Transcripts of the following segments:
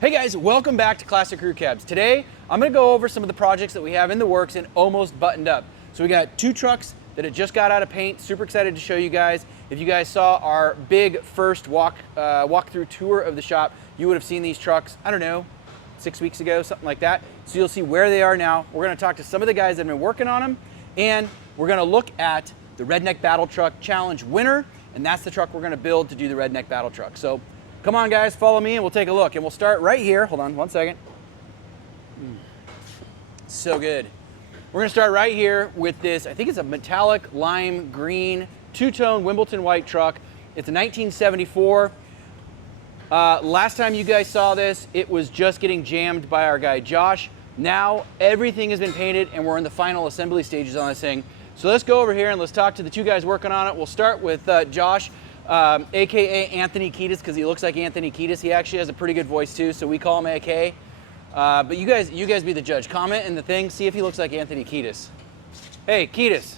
Hey guys, welcome back to Classic Crew Cabs. Today, I'm gonna go over some of the projects that we have in the works and almost buttoned up. So we got two trucks that had just got out of paint. Super excited to show you guys. If you guys saw our big first walkthrough tour of the shop, you would have seen these trucks, I don't know, 6 weeks ago, something like that. So you'll see where they are now. We're gonna talk to some of the guys that have been working on them, and we're gonna look at the Redneck Battle Truck Challenge winner, and that's the truck we're gonna build to do the Redneck Battle Truck. So come on guys, follow me and we'll take a look. And we'll start right here. Hold on one second. So good. We're gonna start right here with this, I think it's a metallic lime green, two-tone Wimbledon white truck. It's a 1974. Last time you guys saw this, it was just getting jammed by our guy Josh. Now everything has been painted and we're in the final assembly stages on this thing. So let's go over here and let's talk to the two guys working on it. We'll start with Josh. AKA Anthony Kiedis, because he looks like Anthony Kiedis. He actually has a pretty good voice too, so we call him AK. But you guys be the judge. Comment in the thing, see if he looks like Anthony Kiedis. Hey, Kiedis.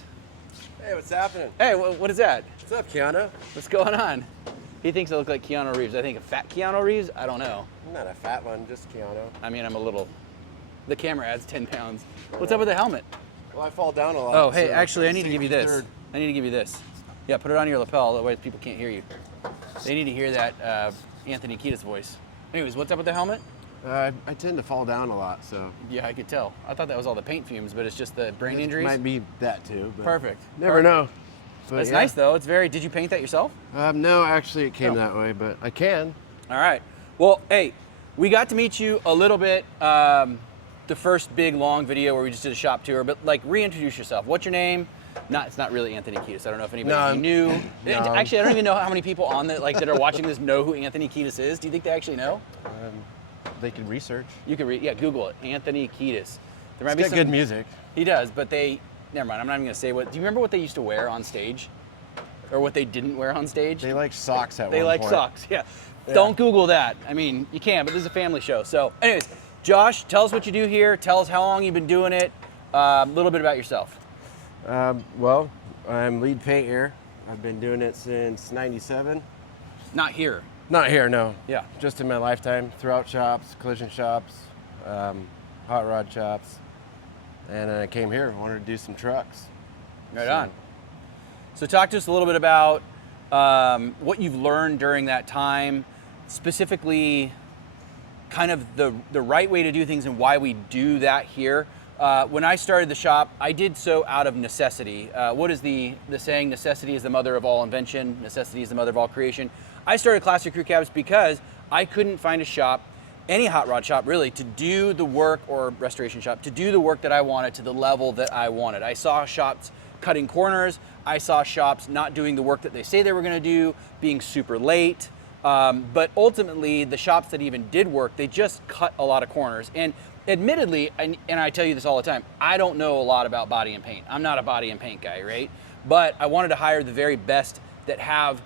Hey, what's happening? Hey, what is that? What's up, Keanu? What's going on? He thinks I look like Keanu Reeves. I think a fat Keanu Reeves? I don't know. I'm not a fat one, just Keanu. I mean, I'm a little, the camera adds 10 pounds. What's up with the helmet? Well, I fall down a lot. Oh, hey, so actually, I need to give you this. third. I need to give you this. Yeah, put it on your lapel, otherwise people can't hear you. They need to hear that Anthony Kiedis voice. Anyways, what's up with the helmet? I tend to fall down a lot, so. Yeah, I could tell. I thought that was all the paint fumes, but it's just the brain injuries. Might be that too. But Perfect. Never know. But It's yeah. nice though. It's very. Did you paint that yourself? No, actually, it came Oh. that way, but I can. All right. Well, hey, we got to meet you a little bit. The first big long video where we just did a shop tour, but like reintroduce yourself. What's your name? It's not really Anthony Kiedis. I don't know if anybody knew. No. Actually, I don't even know how many people on that that are watching this know who Anthony Kiedis is. Do you think they actually know? They can research. You can Google it. Anthony Kiedis. There might He's be got good music. He does, but never mind. I'm not even gonna say what. Do you remember what they used to wear on stage, or what they didn't wear on stage? They like socks at one point. They like socks. Yeah. Don't Google that. I mean, you can, but this is a family show. So, anyways, Josh, tell us what you do here. Tell us how long you've been doing it. A little bit about yourself. Well, I'm lead paint here. I've been doing it since '97. Not here. Not here, no. Yeah. Just in my lifetime, throughout shops, collision shops, hot rod shops, and I came here. Wanted to do some trucks. Right on. So talk to us a little bit about what you've learned during that time, specifically kind of the right way to do things and why we do that here. When I started the shop, I did so out of necessity. What is the saying? Necessity is the mother of all invention. Necessity is the mother of all creation. I started Classic Crew Cabs because I couldn't find a shop, any hot rod shop really, to do the work, or restoration shop, to do the work that I wanted to the level that I wanted. I saw shops cutting corners. I saw shops not doing the work that they say they were gonna do, being super late. But ultimately, the shops that even did work, they just cut a lot of corners. And admittedly, and I tell you this all the time, I don't know a lot about body and paint. I'm not a body and paint guy, right? But I wanted to hire the very best that have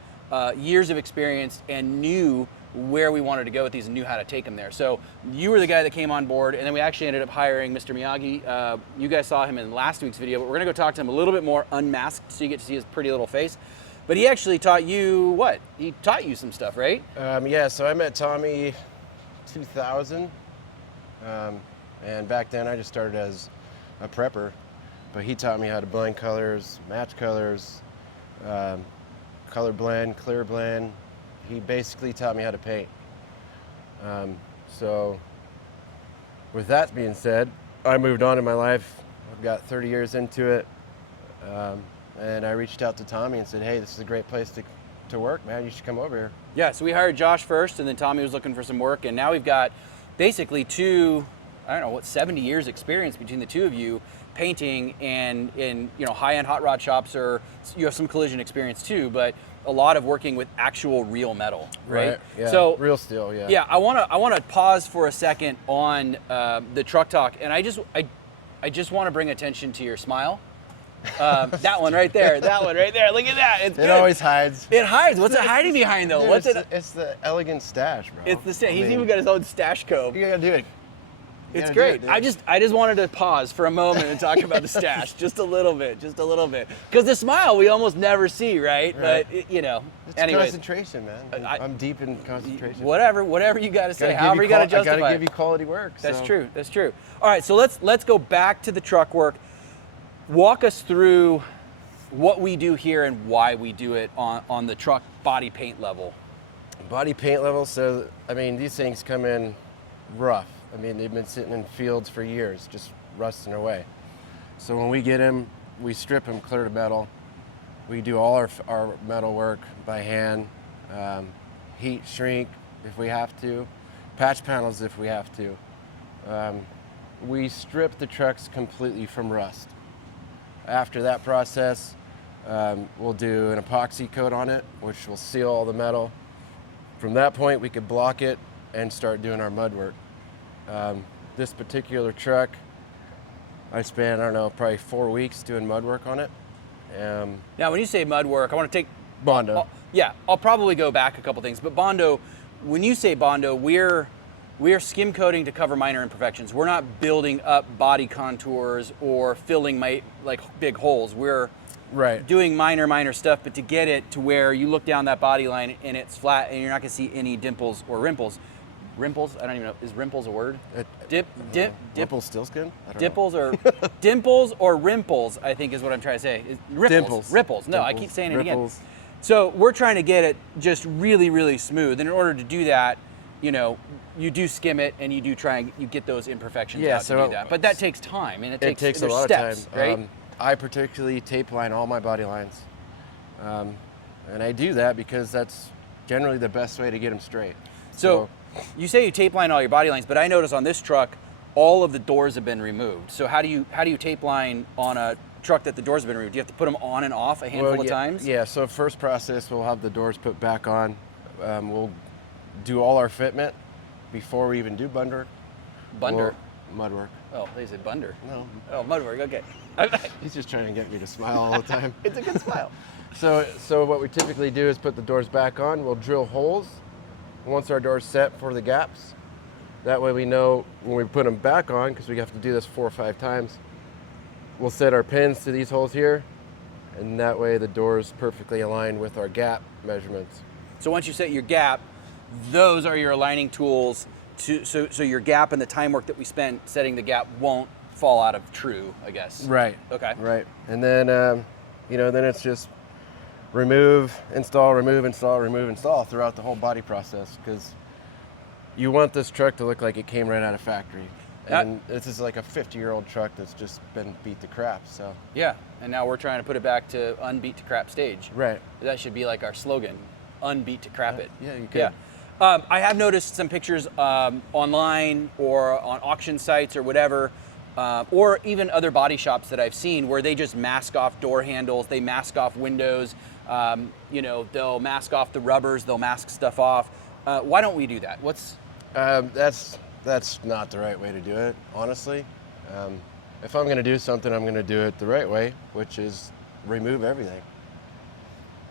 years of experience and knew where we wanted to go with these and knew how to take them there. So you were the guy that came on board, and then we actually ended up hiring Mr. Miyagi. You guys saw him in last week's video, but we're gonna go talk to him a little bit more unmasked so you get to see his pretty little face. But he actually taught you what? He taught you some stuff, right? Yeah, so I met Tommy 2000. And back then I just started as a prepper, but he taught me how to blend colors, match colors, color blend, clear blend. He basically taught me how to paint. So with that being said, I moved on in my life. I've got 30 years into it. And I reached out to Tommy and said, hey, this is a great place to work, man. You should come over here. Yeah, so we hired Josh first, and then Tommy was looking for some work, and now we've got basically 70 years experience between the two of you painting and in high-end hot rod shops, or you have some collision experience too, but a lot of working with actual real metal, right? Yeah. So real steel, yeah. Yeah, I want to pause for a second on the truck talk, and I just want to bring attention to your smile. That one right there. That one right there. Look at that. It's good. It always hides. It hides. What's it hiding behind though? Dude, it's the elegant stash, bro. It's the stash. He's even got his own stash comb. You gotta do it. You It's gotta do great. it, dude. I just wanted to pause for a moment and talk about the stash just a little bit. Because the smile we almost never see, right? Right. But you know, It's anyways, concentration, man. I'm deep in concentration. whatever you got to say, Gotta give however you got to I justify. gotta it. give you quality work. That's so. true. That's true. All right, so let's go back to the truck work. Walk us through what we do here and why we do it on the truck body paint level. Body paint level. So I mean, these things come in rough. I mean, they've been sitting in fields for years, just rusting away. So when we get them, we strip them clear to metal. We do all our metal work by hand, heat shrink if we have to, patch panels if we have to. We strip the trucks completely from rust. After that process, we'll do an epoxy coat on it, which will seal all the metal. From that point, we could block it and start doing our mud work. This particular truck, I spent, I don't know, probably 4 weeks doing mud work on it. Now, when you say mud work, I want to take Bondo. I'll probably go back a couple things, but Bondo, when you say Bondo, we're skim coating to cover minor imperfections. We're not building up body contours or filling like big holes. We're Right. doing minor stuff, but to get it to where you look down that body line and it's flat and you're not going to see any dimples or rimples. Rimples? I don't even know. Is rimples a word? Dimple stillskin? I don't know. Dimples or dimples or rimples, I think is what I'm trying to say. Ripples. Dimples. Ripples. No, I Dimples, keep saying it ripples. again. So we're trying to get it just really smooth. And in order to do that, you know, you do skim it and you do try and you get those imperfections out to do that. But that takes time and it takes a lot steps, of time. right? I particularly tape line all my body lines. And I do that because that's generally the best way to get them straight. So you say you tape line all your body lines, but I notice on this truck, all of the doors have been removed. So how do you tape line on a truck that the doors have been removed? Do you have to put them on and off a handful of times? Yeah, so first process, we'll have the doors put back on. We'll do all our fitment before we even do mud work. Mud work. Oh, they said bunder. No. Oh, mud work, okay. He's just trying to get me to smile all the time. It's a good smile. So what we typically do is put the doors back on. We'll drill holes once our door's set for the gaps. That way we know when we put them back on, because we have to do this 4 or 5 times, we'll set our pins to these holes here, and that way the door's perfectly aligned with our gap measurements. So once you set your gap, those are your aligning tools so your gap and the time work that we spent setting the gap won't fall out of true, I guess. Right. Okay. Right. And then, then it's just remove, install, remove, install, remove, install throughout the whole body process, because you want this truck to look like it came right out of factory. And this is like a 50-year-old truck that's just been beat to crap, so. Yeah, and now we're trying to put it back to unbeat to crap stage. Right. That should be like our slogan, unbeat to crap it. Yeah, you could. Yeah. I have noticed some pictures online or on auction sites or whatever, or even other body shops that I've seen where they just mask off door handles, they mask off windows, they'll mask off the rubbers, they'll mask stuff off. Why don't we do that? That's not the right way to do it, honestly. If I'm going to do something, I'm going to do it the right way, which is remove everything.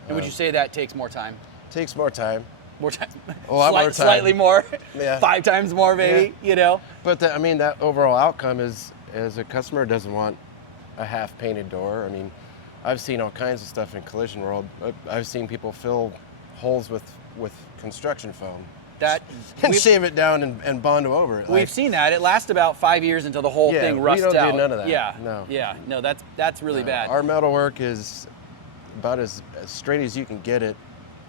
And would you say that takes more time? Takes more time. More time. A lot more time. Slightly more. Yeah. 5 times more, maybe. Yeah. But that overall outcome is a customer doesn't want a half painted door. I mean, I've seen all kinds of stuff in collision world. I've seen people fill holes with construction foam. And shave it down and Bondo over it. We've seen that. It lasts about 5 years until the whole thing rusts out. We don't do none of that. Yeah. No. Yeah. No, that's really bad. Our metal work is about as straight as you can get it,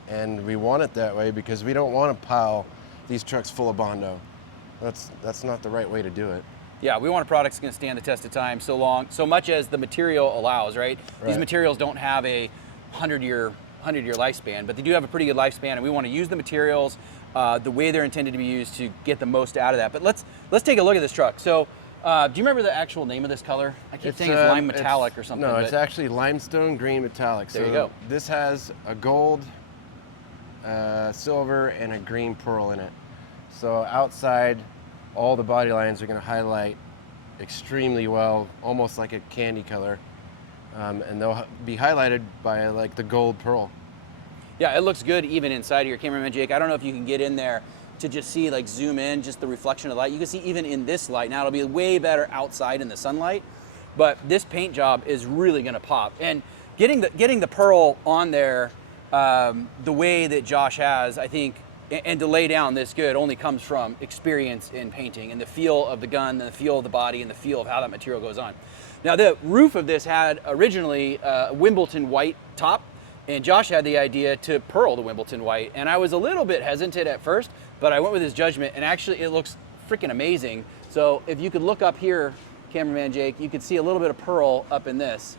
and we want it that way because we don't want to pile these trucks full of Bondo. That's not the right way to do it. Yeah, we want a product that's going to stand the test of time so much as the material allows, right? These materials don't have a 100-year lifespan, but they do have a pretty good lifespan, and we want to use the materials the way they're intended to be used to get the most out of that. But let's take a look at this truck. So, do you remember the actual name of this color? I keep saying it's lime metallic or something. No, it's actually limestone green metallic. There you go. This has a gold, silver, and a green pearl in it. So outside, all the body lines are going to highlight extremely well, almost like a candy color, and they'll be highlighted by like the gold pearl. Yeah, it looks good even inside of your cameraman, Jake. I don't know if you can get in there to just see, like zoom in, just the reflection of light. You can see even in this light. Now it'll be way better outside in the sunlight, but this paint job is really gonna pop. And getting the pearl on there the way that Josh has, I think, and to lay down this good only comes from experience in painting and the feel of the gun, and the feel of the body, and the feel of how that material goes on. Now the roof of this had originally a Wimbledon white top, and Josh had the idea to pearl the Wimbledon white, and I was a little bit hesitant at first, but I went with his judgment, and actually it looks freaking amazing. So if you could look up here, cameraman Jake, you could see a little bit of pearl up in this,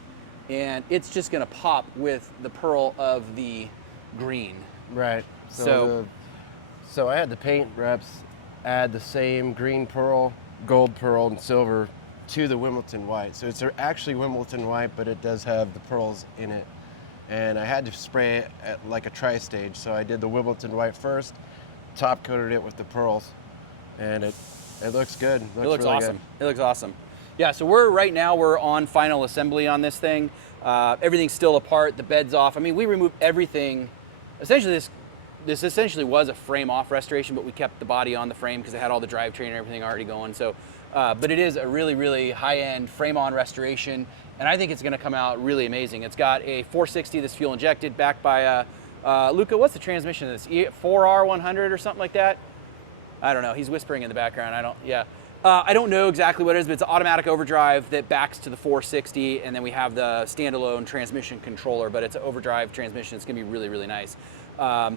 and it's just gonna pop with the pearl of the green. Right. So I had the paint reps add the same green pearl, gold pearl, and silver to the Wimbledon white. So it's actually Wimbledon white, but it does have the pearls in it. And I had to spray it at like a tri-stage. So I did the Wimbledon white first, top coated it with the pearls, and it looks good. It looks really awesome. good. It looks awesome. Yeah, so right now we're on final assembly on this thing. Everything's still apart, the bed's off. I mean, we removed everything. Essentially, this essentially was a frame off restoration, but we kept the body on the frame because it had all the drivetrain and everything already going. So, but it is a really, really high-end frame on restoration, and I think it's gonna come out really amazing. It's got a 460 that's fuel injected, backed by Luca, what's the transmission of this? 4R100 or something like that? I don't know, he's whispering in the background, I don't know exactly what it is, but it's an automatic overdrive that backs to the 460, and then we have the standalone transmission controller, but it's an overdrive transmission. It's gonna be really, really nice.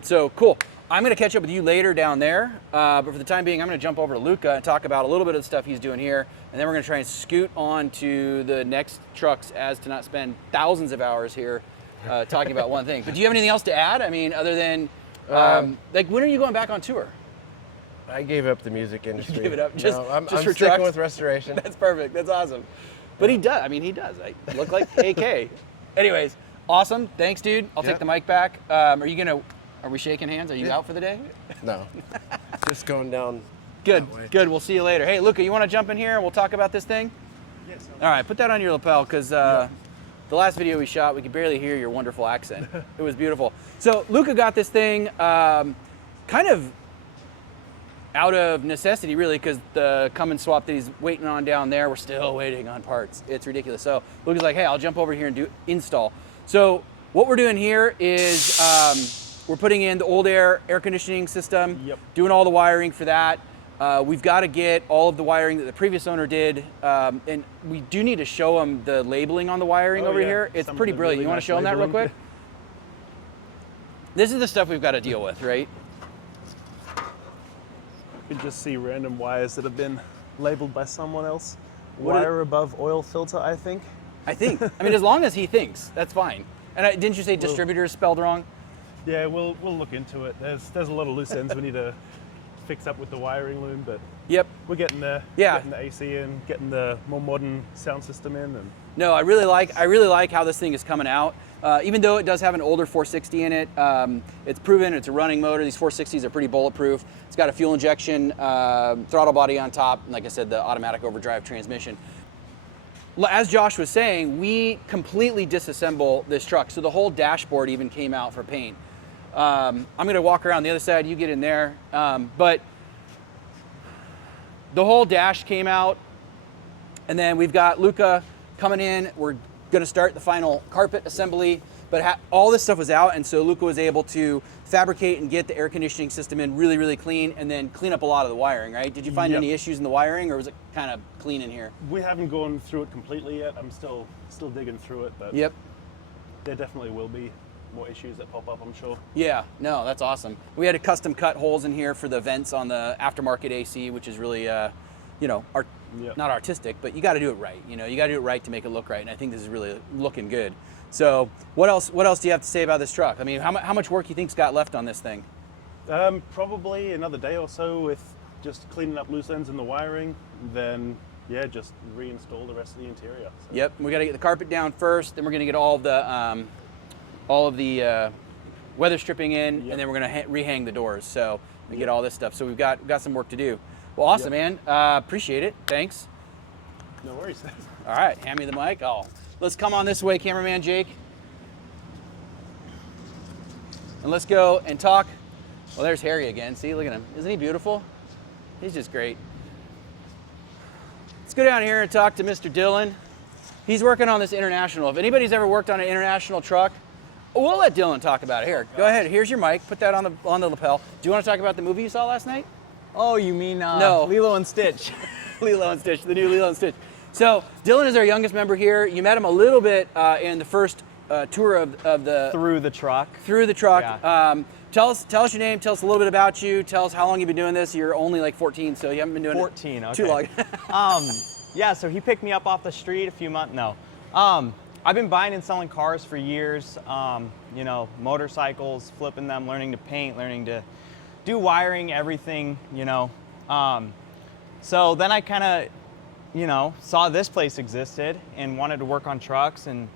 So cool. I'm gonna catch up with you later down there, but for the time being, I'm gonna jump over to Luca and talk about a little bit of the stuff he's doing here, and then we're gonna try and scoot on to the next trucks as to not spend thousands of hours here talking about one thing. But do you have anything else to add? I mean, other than, like, when are you going back on tour? I gave up the music industry. You gave it up just, I'm just for sticking trucks? with restoration. That's perfect. That's awesome. But he does. I mean, he does. I look like AK. Anyways, awesome. Thanks, dude. I'll take the mic back. Are we shaking hands? Are you out for the day? No. Just going down. Good. Good. We'll see you later. Hey, Luca, you want to jump in here and we'll talk about this thing? Yes. All right. Put that on your lapel because the last video we shot, we could barely hear your wonderful accent. It was beautiful. So Luca got this thing kind of out of necessity, really, because the come and swap that he's waiting on down there, we're still waiting on parts. It's ridiculous. So Luca's like, hey, I'll jump over here and do install. So what we're doing here is we're putting in the old air conditioning system, doing all the wiring for that. We've got to get all of the wiring that the previous owner did, and we do need to show them the labeling on the wiring over here. It's pretty brilliant. Really You want to show them that real quick? This is the stuff we've got to deal with, right? You can just see random wires that have been labeled by someone else. What Wire above oil filter, I think. I think. I mean, as long as he thinks, that's fine. And didn't you say distributor is spelled wrong? Yeah, we'll look into it. There's a lot of loose ends we need to fix up with the wiring loom, but Yep. we're getting there. Yeah. Getting the AC in, getting the more modern sound system in, and No, I really like how this thing is coming out. Even though it does have an older 460 in it, it's proven it's a running motor. These 460s are pretty bulletproof. It's got a fuel injection throttle body on top, and like I said, the automatic overdrive transmission. As Josh was saying, we completely disassemble this truck, so the whole dashboard even came out for paint. I'm gonna walk around the other side, you get in there, but the whole dash came out, and then we've got Luca coming in. We're gonna start the final carpet assembly, but all this stuff was out, and so Luca was able to fabricate and get the air conditioning system in really, really clean, and then clean up a lot of the wiring, right? Did you find any issues in the wiring, or was it kind of clean in here? we haven't gone through it completely yet. I'm still digging through it, but Yep. there definitely will be more issues that pop up, I'm sure. Yeah, no, that's awesome. We had to custom cut holes in here for the vents on the aftermarket AC, which is really, not artistic, but you got to do it right. You got to do it right to make it look right, and I think this is really looking good. So, what else do you have to say about this truck? I mean, how much work you think's got left on this thing? Probably another day or so with just cleaning up loose ends in the wiring, then just reinstall the rest of the interior. So. Yep, we got to get the carpet down first, then we're going to get all of the weather stripping in, and then we're going to rehang the doors. So we get all this stuff. So we've got some work to do. Well, awesome, man. Appreciate it. Thanks. No worries. All right, hand me the mic. Let's come on this way, cameraman Jake. And let's go and talk Well, there's Harry again. See, look at him. Isn't he beautiful? He's just great. Let's go down here and talk to Mr. Dylan. He's working on this international. If anybody's ever worked on an international truck, we'll let Dylan talk about it. Here, go ahead. Here's your mic. Put that on the lapel. Do you want to talk about the movie you saw last night? Oh, you mean No. Lilo and Stitch? Lilo and Stitch, the new Lilo and Stitch. So Dylan is our youngest member here. You met him a little bit in the first tour of the Through the truck. through the truck. Yeah. Tell us your name. Tell us a little bit about you. Tell us how long you've been doing this. You're only like 14, so you haven't been doing 14, it too long. Yeah, so he picked me up off the street a few months. No, I've been buying and selling cars for years. You know, motorcycles, flipping them, learning to paint, learning to do wiring, everything. You know, so then I kind of, you know, saw this place existed and wanted to work on trucks and,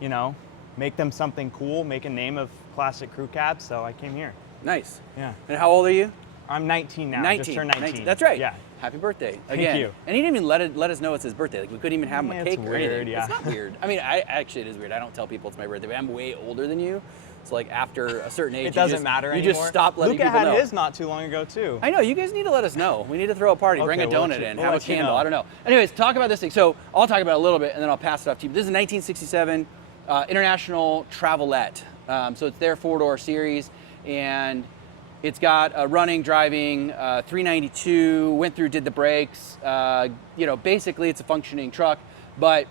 you know, make them something cool, make a name of classic crew cabs. So I came here. Nice. Yeah. And how old are you? I'm 19 now. 19. Just turned 19. That's right. Yeah. Happy birthday. Thank Again. you. And he didn't even let us know it's his birthday. Like we couldn't even have him a Yeah, cake it's or weird, anything. yeah. It's not weird. I mean, actually it is weird. I don't tell people it's my birthday, but I'm way older than you. So like after a certain age, It doesn't matter you anymore. just stop letting Luca people know. had his not too long ago too. I know, you guys need to let us know. We need to throw a party, bring a Okay, we'll donut let you- in, we'll have a let you candle, know. I don't know. Anyways, talk about this thing. So I'll talk about it a little bit and then I'll pass it off to you. This is a 1967 International Travelette. So it's their 4-door series and it's got a running, driving 392, went through, did the brakes. You know, basically it's a functioning truck, but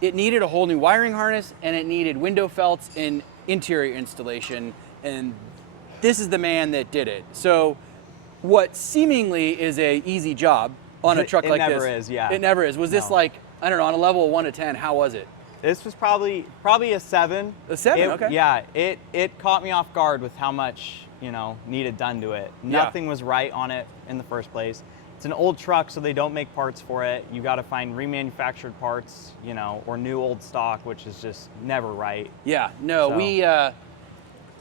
it needed a whole new wiring harness and it needed window felts and interior installation, and this is the man that did it. So what seemingly is a easy job on a truck It like this. never is, yeah. It never is. Was this No. like, I don't know, on a level of 1 to 10, how was it? This was probably a 7. A 7, okay. Yeah, it caught me off guard with how much, you know, needed done to it. Yeah. Nothing was right on it in the first place. It's an old truck, so they don't make parts for it. You got to find remanufactured parts, you know, or new old stock, which is just never right. Yeah, no, So-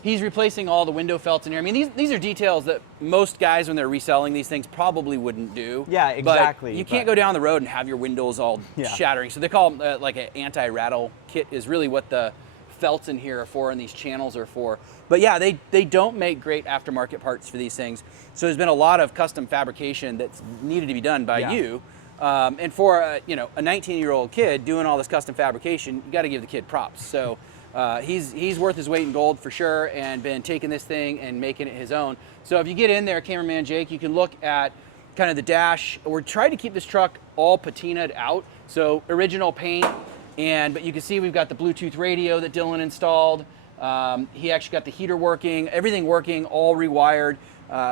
he's replacing all the window felts in here. I mean, these are details that most guys, when they're reselling these things, probably wouldn't do. Yeah, exactly, But you can't but- go down the road and have your windows all Yeah. shattering. So they call them like an anti-rattle kit is really what the felts in here are for and these channels are for. But yeah, they don't make great aftermarket parts for these things. So there's been a lot of custom fabrication that's needed to be done by Yeah. you. And for a 19-year-old kid doing all this custom fabrication, you got to give the kid props. So he's worth his weight in gold for sure, and been taking this thing and making it his own. So if you get in there, cameraman Jake, you can look at kind of the dash. We're trying to keep this truck all patinaed out, so original paint. But you can see we've got the Bluetooth radio that Dylan installed. He actually got the heater working, everything working, all rewired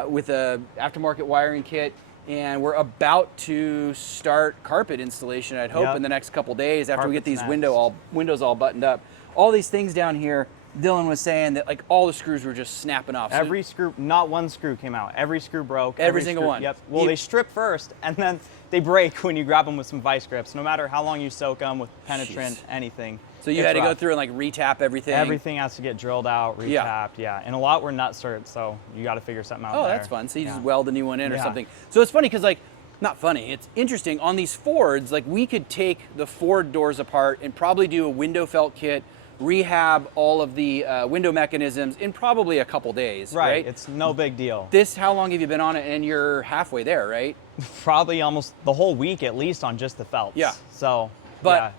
with a aftermarket wiring kit. And we're about to start carpet installation, I'd hope, Yep. in the next couple days after we get Carpet's these next. windows all buttoned up. All these things down here, Dylan was saying that like all the screws were just snapping off. So- Every screw, not one screw came out. Every screw broke. Every single screw- one. Yep. Well, You- they strip first, and then they break when you grab them with some vice grips. No matter how long you soak them with penetrant, Jeez. anything. So you it's had to go rough. through and like retap everything. Everything has to get drilled out, Yeah. retapped, yeah. And a lot were nut certs, so you got to figure something out Oh, there. that's fun. So you Yeah. just weld a new one in or Yeah. something. So it's funny because like, not funny, it's interesting. On these Fords, like we could take the Ford doors apart and probably do a window felt kit, rehab all of the window mechanisms in probably a couple days, right? It's no big deal. This, how long have you been on it? And you're halfway there, right? Probably almost the whole week at least on just the felts. Yeah. So, But- yeah.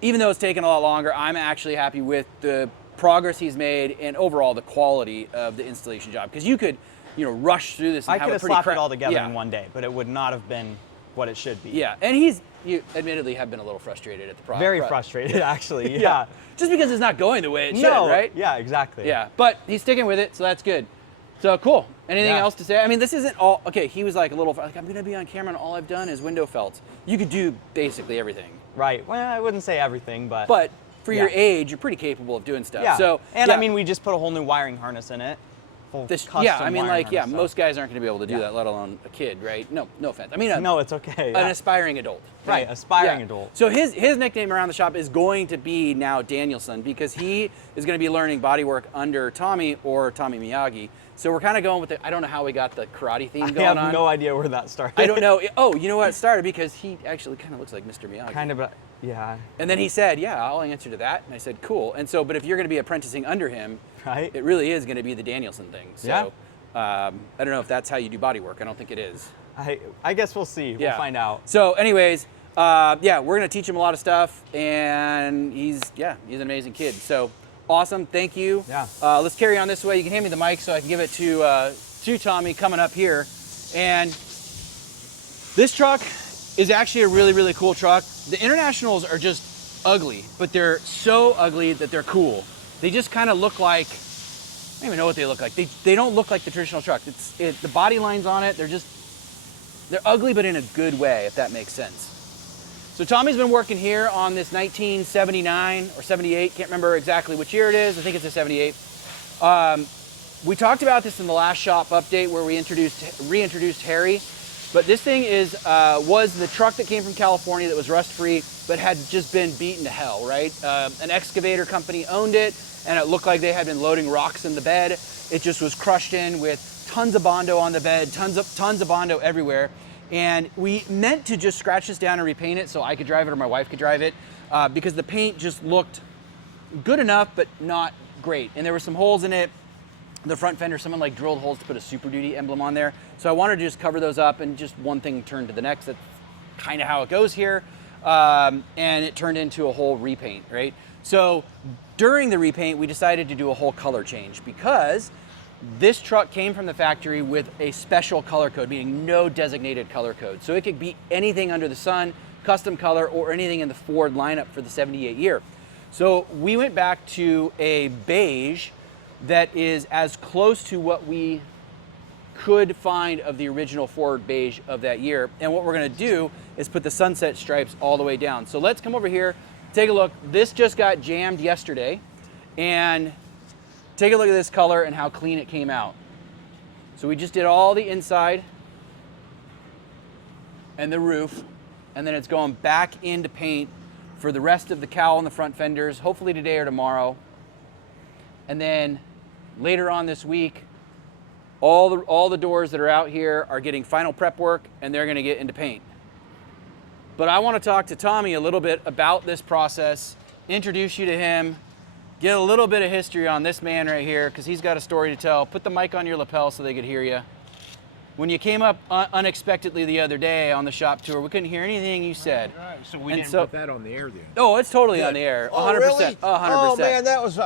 Even though it's taken a lot longer, I'm actually happy with the progress he's made and overall the quality of the installation job. Because you could, rush through this and I have could a have pretty slapped it all together yeah. in one day, but it would not have been what it should be. Yeah, and you admittedly have been a little frustrated at the process. Very frustrated, actually. Yeah. Yeah. Just because it's not going the way it should, No, right? Yeah, exactly. Yeah, but he's sticking with it, so that's good. So cool. Anything Yeah. else to say? I mean, this isn't all, okay, he was like a little, like, I'm gonna be on camera and all I've done is window felts. You could do basically everything. Right. Well, I wouldn't say everything, but. But for your Yeah. age, you're pretty capable of doing stuff. Yeah. So, and yeah, I mean, we just put a whole new wiring harness in it. Full custom I mean, wiring like, harness, so- most guys aren't gonna be able to do Yeah. that, let alone a kid, right? No offense. I mean, No, it's okay. an Yeah. aspiring adult. Right, aspiring adult. So his nickname around the shop is going to be now Danielson because he is going to be learning bodywork under Tommy or Tommy Miyagi. So we're kind of going with it. I don't know how we got the karate theme I going have on. no idea where that started. I don't know. Oh, you know what? It started because he actually kind of looks like Mr. Miyagi. Kind of a, yeah. And then he said, yeah, I'll answer to that. And I said, cool. And so, but if you're going to be apprenticing under him, Right. it really is going to be the Danielson thing. So, Yeah. I don't know if that's how you do body work. I don't think it is. I guess we'll see. We'll find out. So anyways, yeah, we're gonna teach him a lot of stuff, and he's an amazing kid. So awesome, thank you. Yeah. Let's carry on this way. You can hand me the mic so I can give it to Tommy coming up here. And this truck is actually a really, really cool truck. The Internationals are just ugly, but they're so ugly that they're cool. They just kind of look like, I don't even know what they look like. They don't look like the traditional truck. The body lines on it, they're ugly, but in a good way, if that makes sense. So Tommy's been working here on this 1979 or 78, can't remember exactly which year it is. I think it's a 78. We talked about this in the last shop update where we reintroduced Harry, but this thing was the truck that came from California that was rust-free, but had just been beaten to hell, right? An excavator company owned it, and it looked like they had been loading rocks in the bed. It just was crushed in with tons of Bondo on the bed, tons of Bondo everywhere. And we meant to just scratch this down and repaint it so I could drive it or my wife could drive it, because the paint just looked good enough, but not great. And there were some holes in it. The front fender, someone like drilled holes to put a Super Duty emblem on there. So I wanted to just cover those up, and just one thing turned to the next. That's kind of how it goes here. And it turned into a whole repaint, right? So during the repaint, we decided to do a whole color change because this truck came from the factory with a special color code, meaning no designated color code. So it could be anything under the sun, custom color, or anything in the Ford lineup for the 78 year. So we went back to a beige that is as close to what we could find of the original Ford beige of that year. And what we're gonna do is put the sunset stripes all the way down. So let's come over here, take a look. This just got jammed yesterday, and take a look at this color and how clean it came out. So we just did all the inside and the roof, and then it's going back into paint for the rest of the cowl and the front fenders, hopefully today or tomorrow. And then later on this week, all the doors that are out here are getting final prep work, and they're gonna get into paint. But I wanna talk to Tommy a little bit about this process, introduce you to him, get a little bit of history on this man right here, because he's got a story to tell. Put the mic on your lapel so they could hear you. When you came up unexpectedly the other day on the shop tour, we couldn't hear anything you said. Right. So we didn't put that on the air then. Oh, it's totally on the air, 100%. Really? 100%. Oh man, that was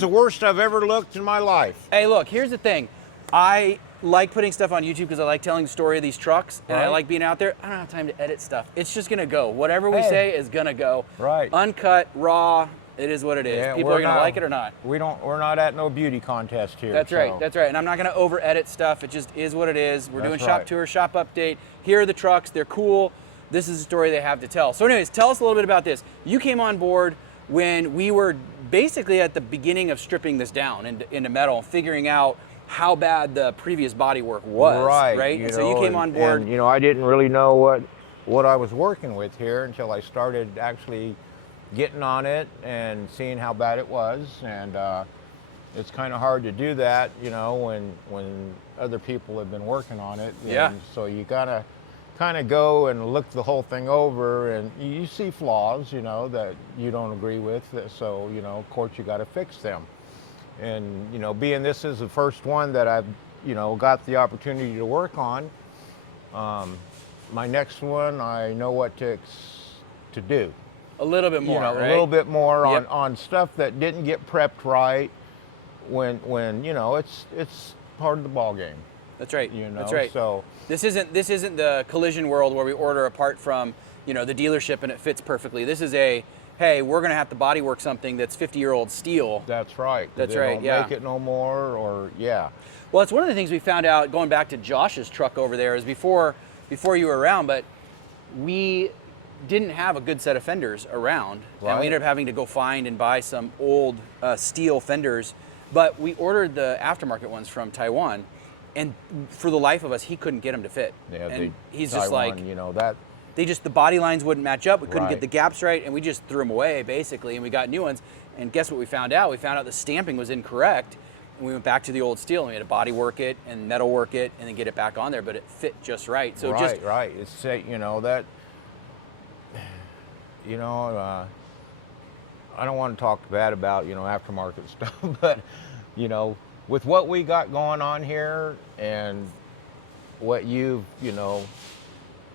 the worst I've ever looked in my life. Hey, look, here's the thing. I like putting stuff on YouTube because I like telling the story of these trucks, and I like being out there. I don't have time to edit stuff. It's just gonna go. Whatever we say is gonna go. Right. Uncut, raw. It is what it is. Yeah, People are gonna like it or not. We're not at no beauty contest here. That's right. so. That's right. And I'm not gonna over edit stuff. It just is what it is. We're doing That's shop right. tour, shop update. Here are the trucks. They're cool. This is the story they have to tell. So anyways, tell us a little bit about this. You came on board when we were basically at the beginning of stripping this down into metal, figuring out how bad the previous bodywork was. Right. And so you came on board. And, I didn't really know what I was working with here until I started actually getting on it and seeing how bad it was. And it's kind of hard to do that, when other people have been working on it. Yeah. And so you gotta kind of go and look the whole thing over, and you see flaws, that you don't agree with. So, of course, you got to fix them. And, being this is the first one that I've, got the opportunity to work on, my next one, I know what to do. A little bit more, right? A little bit more Yep. on stuff that didn't get prepped right when it's part of the ball game. That's right. That's right. So this isn't the collision world where we order a part from, the dealership and it fits perfectly. This is hey, we're gonna have to bodywork something that's 50-year-old steel. that's right. That's They right, don't yeah. make it no more, or yeah. Well, it's one of the things we found out going back to Josh's truck over there is before you were around, but we didn't have a good set of fenders around. And Right. we ended up having to go find and buy some old steel fenders, but we ordered the aftermarket ones from Taiwan, and for the life of us, he couldn't get them to fit. Yeah, and he's Taiwan, just like, that. the body lines wouldn't match up. We couldn't get Right. the gaps right, and we just threw them away basically, and we got new ones. And guess what we found out? We found out the stamping was incorrect, and we went back to the old steel, and we had to body work it and metal work it, and then get it back on there, but it fit just right. So right. It's that. I don't want to talk bad about aftermarket stuff, but with what we got going on here and what you've,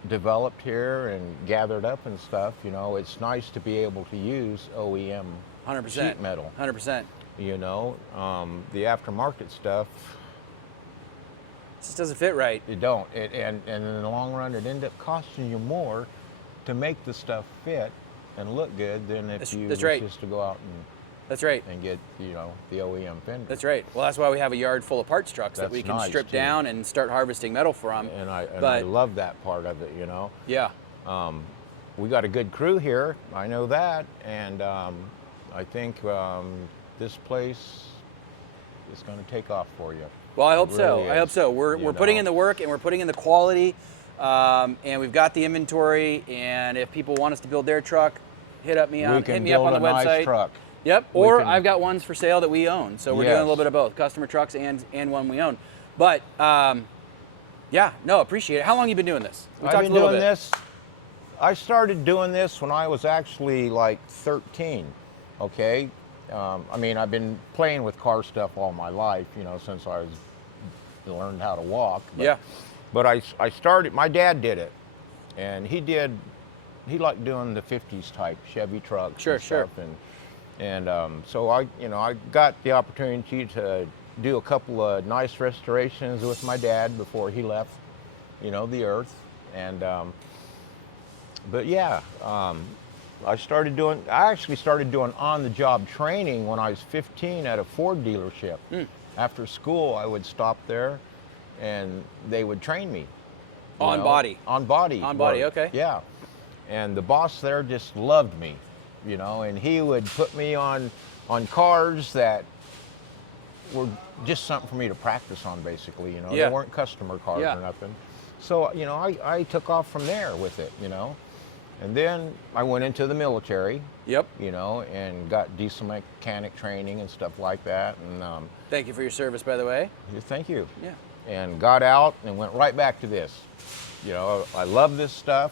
developed here and gathered up and stuff, it's nice to be able to use OEM 100%. sheet metal. 100%. The aftermarket stuff, It just doesn't fit right. you don't. And in the long run, it ends up costing you more to make the stuff fit and look good than if That's- you that's was right. just to go out That's right. and get, the OEM fender. That's right. Well, that's why we have a yard full of parts trucks that That's we can nice, strip too. down and start harvesting metal from. And I But- love that part of it, Yeah. We got a good crew here, I know that, and I think this place is going to take off for you. Well, I hope It so. really I hope is, so. We're putting in the work and we're putting in the quality, and we've got the inventory. And if people want us to build their truck, hit me up on the build a website. nice truck. Yep. We Or can- I've got ones for sale that we own, so we're doing a Yes. little bit of both, customer trucks and one we own. But yeah, no, appreciate it. How long you been doing this? We I've talked been a little doing bit. this. I started doing this when I was actually like 13. Okay, I've been playing with car stuff all my life, since I learned how to walk. But, Yeah. But I started. My dad did it, and he liked doing the 50s type Chevy trucks. Sure, and sure. stuff, and so I got the opportunity to do a couple of nice restorations with my dad before he left, the earth, and. But yeah, I actually started doing on-the-job training when I was 15 at a Ford dealership. After school, I would stop there, and they would train me. you On know, body. On body. On body, work. okay. Yeah, and the boss there just loved me, and he would put me on cars that were just something for me to practice on, basically. Yeah. They weren't customer cars Yeah. or nothing. So I took off from there with it, and then I went into the military, Yep. and got diesel mechanic training and stuff like that. And Thank you for your service, by the way. thank you. Yeah. And got out and went right back to this. I love this stuff.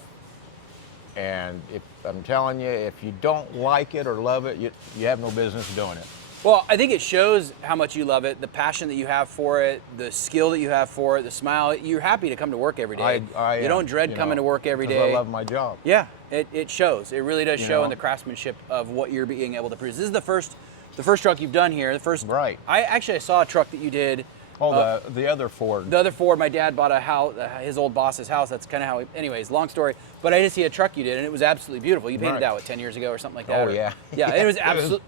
And if I'm telling you, if you don't like it or love it, you have no business doing it. Well, I think it shows how much you love it, the passion that you have for it, the skill that you have for it, the smile. You're happy to come to work every day. I you don't dread coming to work every 'cause day. I love my job. Yeah, it shows. It really does You show know? in the craftsmanship of what you're being able to produce. This is the first truck you've done here. The first. Right. I saw a truck that you did. Oh, the other Ford. The other Ford, my dad bought a house, his old boss's house. That's kind of how. Anyways, long story. But I did see a truck you did, and it was absolutely beautiful. You painted Right. that 10 years ago or something like that. Oh, yeah. Yeah, it was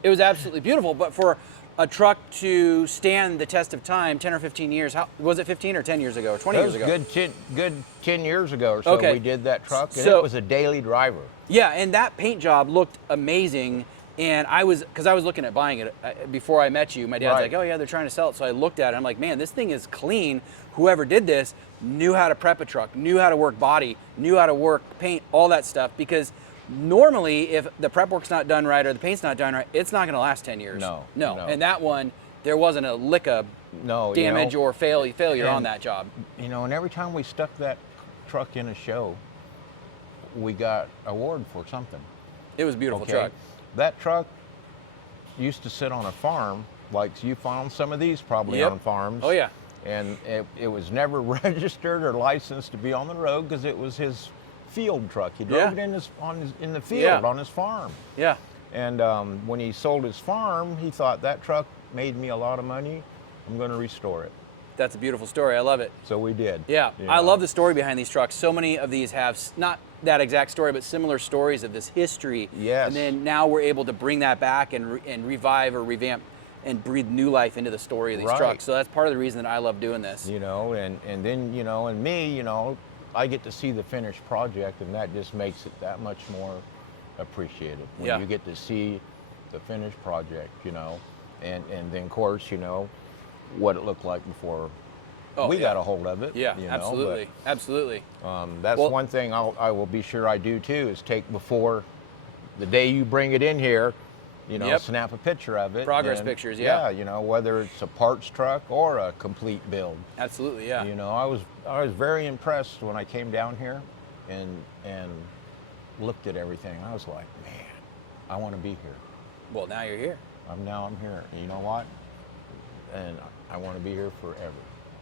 it was absolutely beautiful. But for a truck to stand the test of time, 10 or 15 years, how was it? 15 or 10 years ago or 20 That years was ago? good 10 years ago or so. Okay. We did that truck, and So- it was a daily driver. Yeah, and that paint job looked amazing. And I was looking at buying it before I met you. My dad's Right. like, "Oh yeah, they're trying to sell it." So I looked at it. I'm like, "Man, this thing is clean. Whoever did this knew how to prep a truck, knew how to work body, knew how to work paint, all that stuff." Because normally, if the prep work's not done right or the paint's not done right, it's not going to last 10 years. No. And that one, there wasn't a lick of No, damage or failure on and- that job. And every time we stuck that truck in a show, we got award for something. It was a beautiful Okay. truck. That truck used to sit on a farm, like you found some of these probably Yep. on farms. Oh yeah. And it was never registered or licensed to be on the road because it was his field truck. He drove Yeah. it in the field Yeah. on his farm. Yeah. And when he sold his farm, he thought that truck made me a lot of money. I'm going to restore it. That's a beautiful story. I love it. So we did. Yeah, You I know. love the story behind these trucks. So many of these have not that exact story, but similar stories of this history. Yes. And then now we're able to bring that back and revive or revamp and breathe new life into the story of these Right. trucks. So that's part of the reason that I love doing this. And then, and me, I get to see the finished project, and that just makes it that much more appreciated when Yeah. you get to see the finished project, and then of course, what it looked like before Oh, we yeah. got a hold of it. Yeah, but, absolutely, absolutely. That's Well- one thing I will be sure I do too, is take before the day you bring it in here, Yep. snap a picture of it. Progress and, pictures, yeah. whether it's a parts truck or a complete build. Absolutely, yeah. I was very impressed when I came down here and looked at everything. I was like, man, I want to be here. Well, now you're here. I'm here. You know what? And I want to be here forever.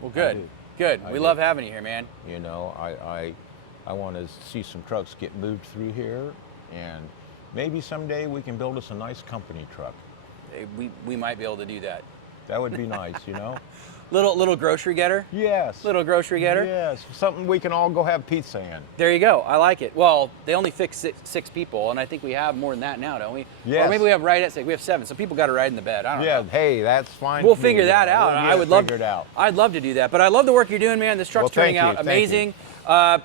Well, good. do. Good. I We do. love having you here, man. You know, I want to see some trucks get moved through here, and maybe someday we can build us a nice company truck. We might be able to do that. That would be nice, you know? Little grocery getter. Yes. Little grocery getter. Yes, something we can all go have pizza in. There you go. I like it. Well, they only fix six people, and I think we have more than that now, don't we? Yes. Or maybe we have right at 6. We have 7, so people got to ride in the bed. I don't Yeah, know. hey, that's fine. We'll to me. figure that out. We'll I get would it love. figured out. I'd love to do that, but I love the work you're doing, man. This truck's Well, turning thank you, out thank you. amazing.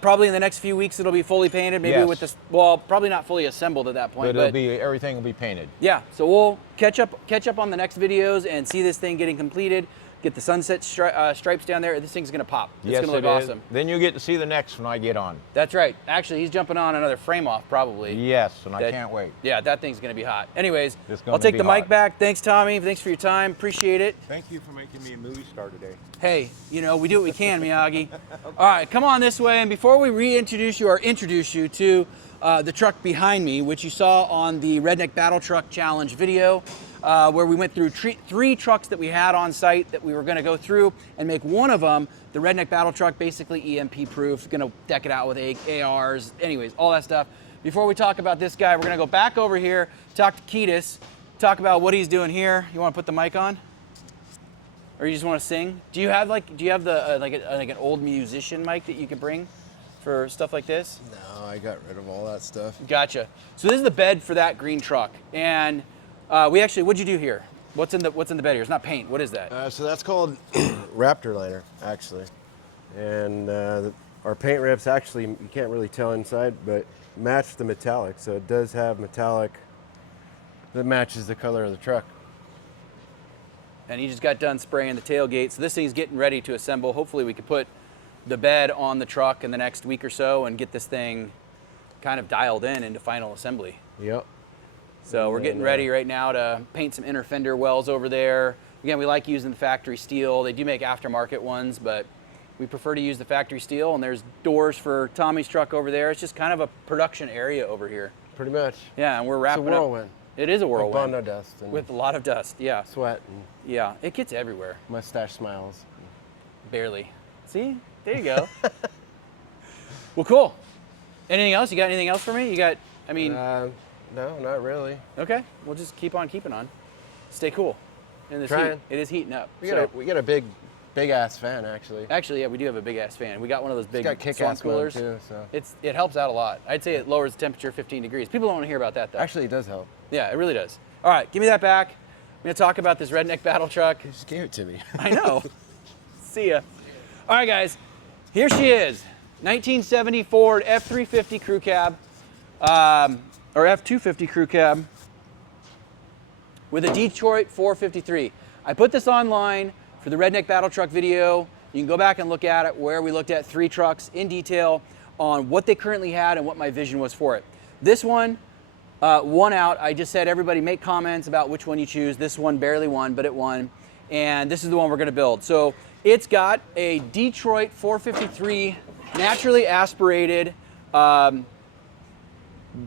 Probably in the next few weeks it'll be fully painted. Maybe Yes. with this. Well, probably not fully assembled at that point. But it'll be, everything will be painted. Yeah. So we'll catch up on the next videos and see this thing getting completed. Get the sunset stripes down there. This thing's gonna pop. It's Yes, gonna look it is. awesome. Then you'll get to see the next when I get on. That's right. Actually, he's jumping on another frame off probably. Yes, and I That- can't wait. Yeah, that thing's gonna be hot. Anyways, It's gonna I'll take be the mic hot. back. Thanks, Tommy. Thanks for your time. Appreciate it. Thank you for making me a movie star today. Hey, you know, we do what we can, Miyagi. All right, come on this way. And before we reintroduce you or introduce you to the truck behind me, which you saw on the Redneck Battle Truck Challenge video, where we went through 3 trucks that we had on site that we were gonna go through and make one of them the Redneck Battle Truck, basically EMP proof, gonna deck it out with ARs, anyways, all that stuff. Before we talk about this guy, we're gonna go back over here, talk to Ketis, talk about what he's doing here. You wanna put the mic on? Or you just want to sing? Do you have the like an old musician mic that you could bring for stuff like this? No, I got rid of all that stuff. Gotcha. So this is the bed for that green truck, and what'd you do here? What's in the bed here? It's not paint. What is that? So that's called Raptor liner, actually. And our paint rips, actually, you can't really tell inside, but match the metallic. So it does have metallic that matches the color of the truck. And he just got done spraying the tailgate. So this thing's getting ready to assemble. Hopefully we can put the bed on the truck in the next week or so and get this thing kind of dialed in into final assembly. Yep. So we're getting ready right now to paint some inner fender wells over there. Again, we like using the factory steel. They do make aftermarket ones, but we prefer to use the factory steel. And there's doors for Tommy's truck over there. It's just kind of a production area over here. Pretty much. Yeah, and we're wrapping It's a whirlwind. up. It is a With whirlwind. Bondo dust and With a lot of dust, yeah. sweat and Yeah, it gets everywhere. mustache smiles. Barely. See? There you go. Well, cool. Anything else? You got anything else for me? You got, No, not really. okay. We'll just keep on keeping on. Stay cool. In this heat. Trying. It is heating up. We got a big ass fan, actually. Actually, yeah, we do have a big ass fan. We got one of those big It's got kick swamp ass mode coolers. too. So It helps out a lot. I'd say it lowers the temperature 15 degrees. People don't want to hear about that though. actually, it does help. Yeah, it really does. All right, give me that back. I'm gonna talk about this Redneck Battle Truck. You just gave it to me. I know. See ya. All right, guys. Here she is. 1970 Ford F350 Crew Cab, or F250 Crew Cab, with a Detroit 453. I put this online for the Redneck Battle Truck video. You can go back and look at it where we looked at 3 trucks in detail on what they currently had and what my vision was for it. This one won out. I just said everybody make comments about which one you choose. This one barely won, but it won. And this is the one we're gonna build. So it's got a Detroit 453 naturally aspirated,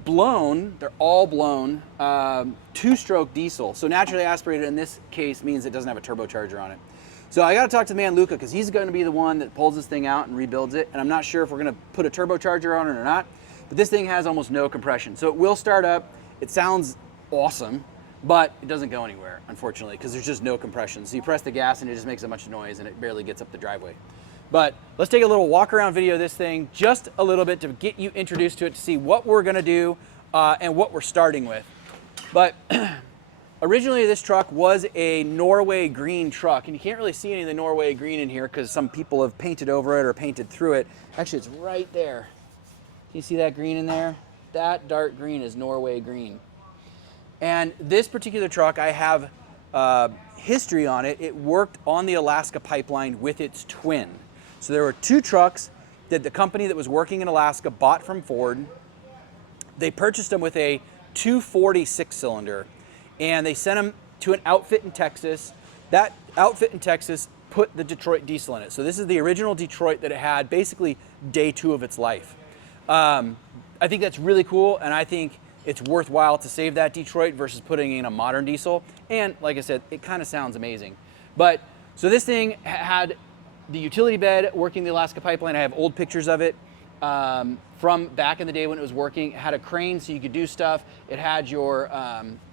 blown, they're all blown, 2-stroke diesel. So naturally aspirated in this case means it doesn't have a turbocharger on it. So I gotta talk to the man Luca because he's gonna be the one that pulls this thing out and rebuilds it. And I'm not sure if we're gonna put a turbocharger on it or not, but this thing has almost no compression. So it will start up, it sounds awesome, but it doesn't go anywhere, unfortunately, because there's just no compression. So you press the gas and it just makes a bunch of noise and it barely gets up the driveway. But let's take a little walk around video of this thing, just a little bit to get you introduced to it, to see what we're gonna do and what we're starting with. But originally this truck was a Norway green truck, and you can't really see any of the Norway green in here because some people have painted over it or painted through it. Actually, it's right there. Can you see that green in there? That dark green is Norway green. And this particular truck, I have history on it. It worked on the Alaska pipeline with its twin. So there were 2 trucks that the company that was working in Alaska bought from Ford. They purchased them with a 240 6-cylinder, and they sent them to an outfit in Texas. That outfit in Texas put the Detroit diesel in it. So this is the original Detroit that it had basically day 2 of its life. I think that's really cool, and I think it's worthwhile to save that Detroit versus putting in a modern diesel. And like I said, it kind of sounds amazing. But So this thing had the utility bed working the Alaska pipeline. I have old pictures of it from back in the day when it was working. It had a crane so you could do stuff. It had your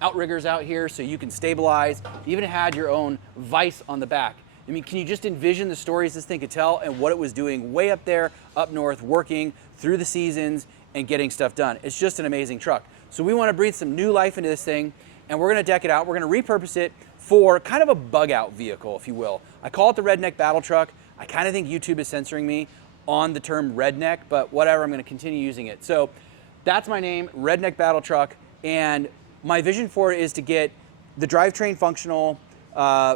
outriggers out here so you can stabilize. It even had your own vise on the back. I mean, can you just envision the stories this thing could tell and what it was doing way up there, up north, working through the seasons and getting stuff done? It's just an amazing truck. So we want to breathe some new life into this thing, and we're going to deck it out. We're going to repurpose it for kind of a bug out vehicle, if you will. I call it the Redneck Battle Truck. I kind of think YouTube is censoring me on the term redneck, but whatever, I'm going to continue using it. So that's my name, Redneck Battle Truck, and my vision for it is to get the drivetrain functional,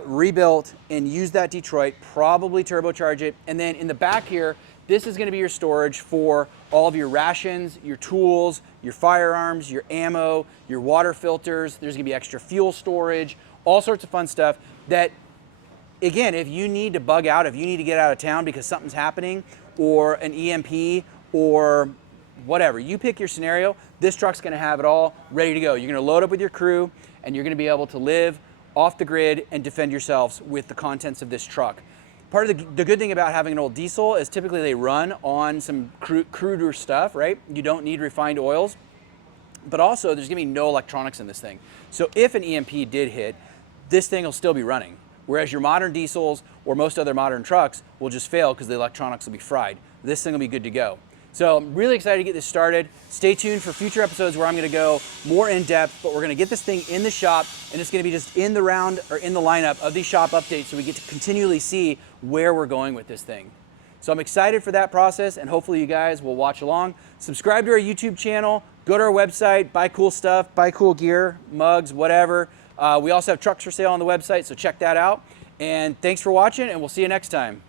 rebuilt, and use that Detroit, probably turbocharge it, and then in the back here, this is going to be your storage for all of your rations, your tools, your firearms, your ammo, your water filters. There's going to be extra fuel storage, all sorts of fun stuff that, again, if you need to bug out, if you need to get out of town because something's happening, or an EMP, or whatever, you pick your scenario, this truck's going to have it all ready to go. You're going to load up with your crew, and you're going to be able to live off the grid and defend yourselves with the contents of this truck. Part of the good thing about having an old diesel is typically they run on some cruder stuff, right? You don't need refined oils, but also there's gonna be no electronics in this thing. So if an EMP did hit, this thing will still be running. Whereas your modern diesels or most other modern trucks will just fail because the electronics will be fried. This thing will be good to go. So I'm really excited to get this started. Stay tuned for future episodes where I'm gonna go more in depth, but we're gonna get this thing in the shop, and it's gonna be just in the round or in the lineup of these shop updates so we get to continually see where we're going with this thing. So I'm excited for that process, and hopefully you guys will watch along. Subscribe to our YouTube channel, go to our website, buy cool stuff, buy cool gear, mugs, whatever. We also have trucks for sale on the website, so check that out. And thanks for watching, and we'll see you next time.